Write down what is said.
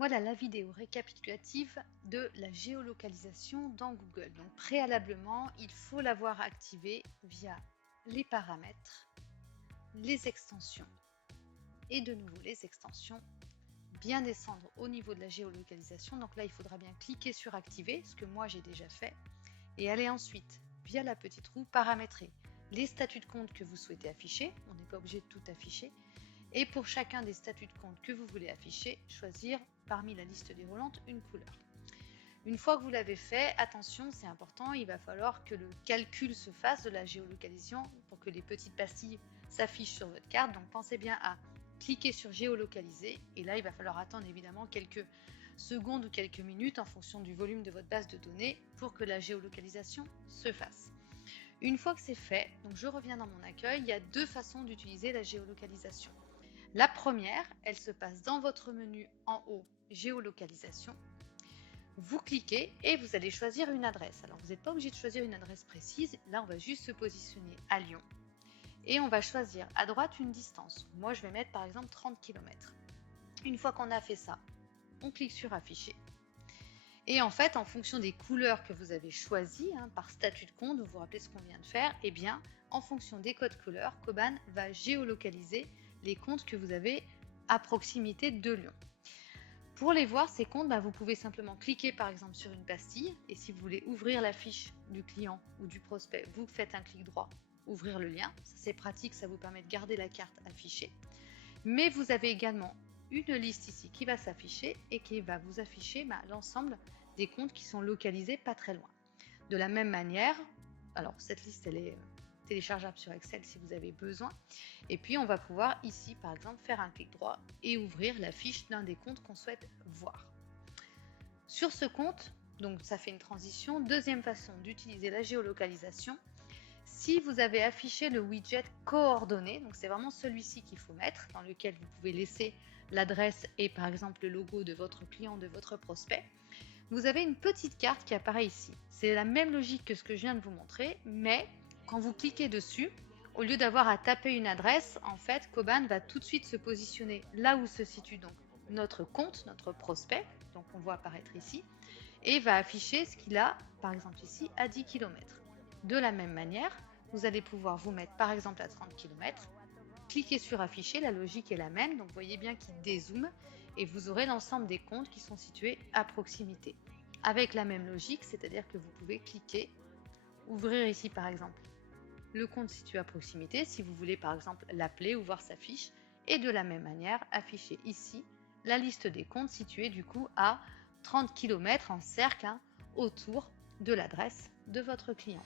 Voilà la vidéo récapitulative de la géolocalisation dans Google. Donc préalablement, il faut l'avoir activée via les paramètres, les extensions et de nouveau les extensions, bien descendre au niveau de la géolocalisation. Donc là, il faudra bien cliquer sur activer, ce que moi j'ai déjà fait, et aller ensuite via la petite roue paramétrer les statuts de compte que vous souhaitez afficher. On n'est pas obligé de tout afficher. Et pour chacun des statuts de compte que vous voulez afficher, choisir parmi la liste déroulante une couleur. Une fois que vous l'avez fait, attention, c'est important, il va falloir que le calcul se fasse de la géolocalisation pour que les petites pastilles s'affichent sur votre carte. Donc pensez bien à cliquer sur géolocaliser et là il va falloir attendre évidemment quelques secondes ou quelques minutes en fonction du volume de votre base de données pour que la géolocalisation se fasse. Une fois que c'est fait, donc je reviens dans mon accueil, il y a deux façons d'utiliser la géolocalisation. La première, elle se passe dans votre menu en haut, géolocalisation. Vous cliquez et vous allez choisir une adresse. Alors vous n'êtes pas obligé de choisir une adresse précise, là on va juste se positionner à Lyon. Et on va choisir à droite une distance. Moi je vais mettre par exemple 30 km. Une fois qu'on a fait ça, on clique sur afficher. Et en fait, en fonction des couleurs que vous avez choisies, par statut de compte, vous vous rappelez ce qu'on vient de faire, et bien, en fonction des codes couleurs, Coban va géolocaliser les comptes que vous avez à proximité de Lyon. Pour les voir, ces comptes, vous pouvez simplement cliquer par exemple sur une pastille, et si vous voulez ouvrir la fiche du client ou du prospect, vous faites un clic droit, ouvrir le lien. Ça, c'est pratique, ça vous permet de garder la carte affichée. Mais vous avez également une liste ici qui va s'afficher et qui va vous afficher l'ensemble des comptes qui sont localisés pas très loin. De la même manière, alors cette liste elle est téléchargeable sur Excel si vous avez besoin, et puis on va pouvoir ici par exemple faire un clic droit et ouvrir la fiche d'un des comptes qu'on souhaite voir. Sur ce compte, donc ça fait une transition, deuxième façon d'utiliser la géolocalisation. Si vous avez affiché le widget coordonnées, donc c'est vraiment celui-ci qu'il faut mettre, dans lequel vous pouvez laisser l'adresse et par exemple le logo de votre client, de votre prospect, vous avez une petite carte qui apparaît ici. C'est la même logique que ce que je viens de vous montrer, mais quand vous cliquez dessus, au lieu d'avoir à taper une adresse, en fait, Coban va tout de suite se positionner là où se situe donc notre compte, notre prospect, donc on voit apparaître ici, et va afficher ce qu'il a, par exemple ici, à 10 km. De la même manière, vous allez pouvoir vous mettre par exemple à 30 km, cliquez sur afficher, la logique est la même, donc vous voyez bien qu'il dézoome et vous aurez l'ensemble des comptes qui sont situés à proximité. Avec la même logique, c'est-à-dire que vous pouvez cliquer, ouvrir ici par exemple le compte situé à proximité si vous voulez par exemple l'appeler ou voir sa fiche, et de la même manière afficher ici la liste des comptes situés du coup à 30 km en cercle autour de l'adresse de votre client.